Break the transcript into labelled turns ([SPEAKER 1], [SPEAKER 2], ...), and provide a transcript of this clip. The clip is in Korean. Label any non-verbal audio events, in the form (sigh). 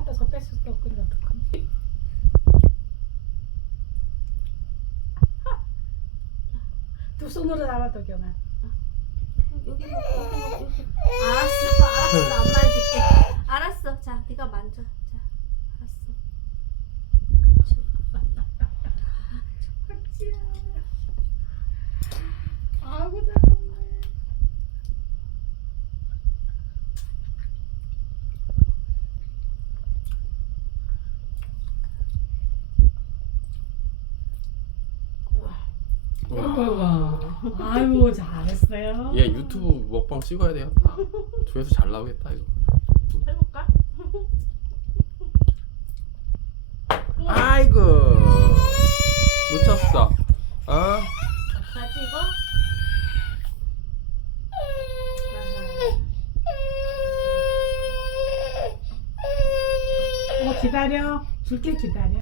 [SPEAKER 1] 갖다서 뺏을 수 없는데 어떡하니? 두 손으로 잡아도 경아.
[SPEAKER 2] 여기 먹고 여기 먹고 여기. 알았어 알았어 안 만질게. 알았어 자 네가 만져. 자 알았어. (laughs)
[SPEAKER 1] 그치야. 아이고 잘했네. 아이고, 아이고 잘했어요.
[SPEAKER 3] 얘 유튜브 먹방 찍어야 되겠다. 조회수 잘 나오겠다 이거.
[SPEAKER 2] 해볼까?
[SPEAKER 3] 아이고 놓쳤어. 어?
[SPEAKER 2] 가지 이거?
[SPEAKER 1] 어 기다려. 줄게 기다려.